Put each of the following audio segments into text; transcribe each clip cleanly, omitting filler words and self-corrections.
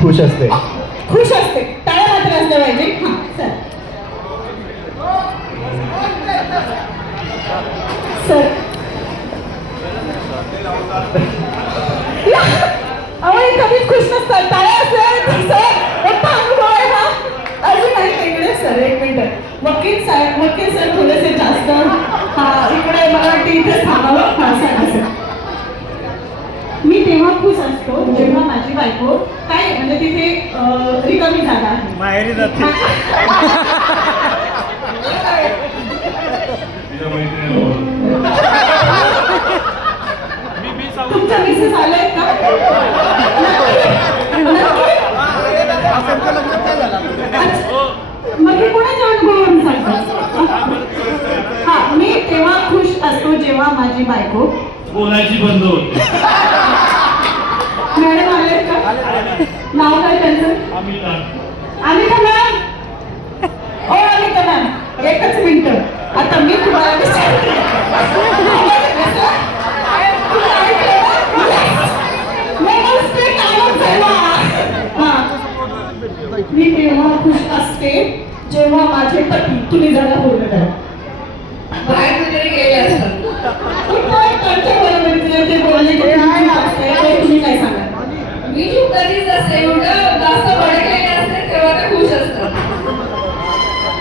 खुश असते. खुश असते. टाळ्या मात्र असल्या पाहिजे. हां सर अहो कधीच खुश नसतात. टाळ्या असेल सर मोठा अनुभव आहे हा. अजून नाही इकडे सर एक मिनिट वकील साहेब वकील सर थोडेसे जास्त हा इकडे मला वाटते इथे थांबावं. हा सर मी तेव्हा खुश असतो जेव्हा माझी बायको काय म्हणजे तिथे रिकामी जागा आहे माहेरी जाते. तुमच्या मिसेस आले का? मग कोणाच्या अनुभवावरून सांगतो. हा मी तेव्हा खुश असतो जेव्हा माझी बायको बोलायची बंद होते. मॅडम आले का? नाव काय त्यांचं? अमिता मॅम. ओ अमिता मॅम एकच मिनिट आता मी तुम्हाला मी तेव्हा खुश असते जेव्हा माझे पती तुम्ही जरा बोलणं करा बाहेर कुठे गेले असतात ते बोलले तुम्ही काय सांगा. मी खूप कधीच असते एवढं जास्त भडकलेले असते तेव्हा ते खुश असतात.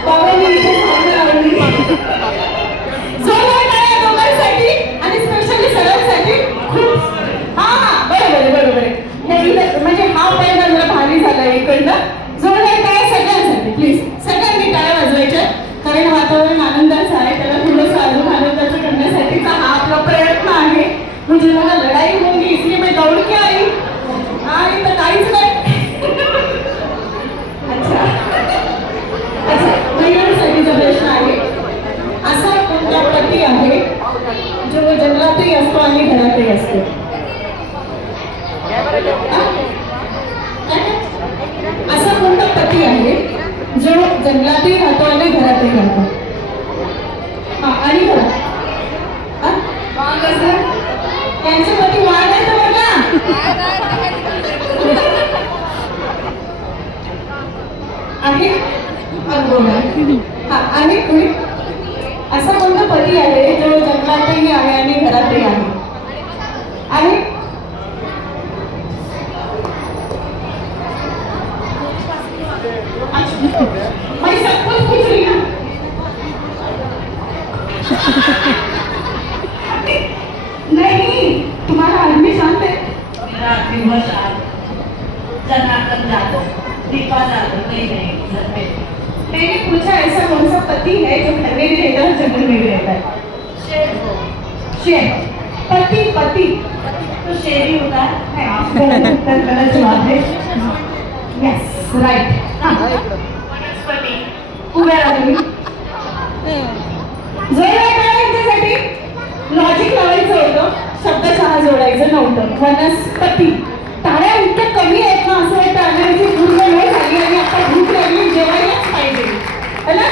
बाबा मी इथे सांगणार आवडली जोरदार टाळ्या दोघांसाठी आणि स्पेशली सरांसाठी खूप. हा बरोबर आहे. नाही म्हणजे हा पहिला जरा भारी झाला इकडनं. जोरदार टाळ्या सगळ्यांसाठी प्लीज. सगळ्यांनी टाळ्या वाजवायच्या कारण वातावरण आनंदाचं आहे. त्याला थोडंसं अजून आनंदाचं करण्यासाठीचा हा आपला प्रयत्न आहे. मुझे लगा लड़ाई होगी इसलिए मैं दौड़ के आई. आणि तर काहीच नाही. अच्छा महिलांसाठीचा प्रश्न आहे. असा कोणता पती आहे जो जंगलातही असतो आणि घरातही असतो? असा कोणता पती आहे जो जंगलातही राहतो आणि घरातही राहतो? हा आणि घरात मग कसं त्यांचे पती वाढ आहे तर बघा. आहे अनुभव आहे. हा आणि तुम्ही असा कोणता पती आहे जो जंगलातही आहे आणि घरातही आहे? आहे मैं सब कुछ पूछ रही हूँ. नहीं तुम्हारा आदमी शांत है. मेरा दिवस जनार्दन जातो दीपा जातो नहीं घर पे. मैंने पूछा ऐसा कौन सा पति है जो घर में भी रहता है जंगल में भी रहता है? शेर. पति तो शेरी होता है. गलत जवाब है. Yes right. वनस्पती उभ्या राहा तुम्ही. जोरात टाळ्या यांच्यासाठी. लॉजिक लावायचं होतं शब्दशः जोडायचं नव्हतं. वनस्पती. टाळ्या इतक्या कमी आहेत ना असं वाटतं आणण्याची पूर्ण वेळ झाली आणि आता भूक लागली जेवायलाच पाहिजे है ना.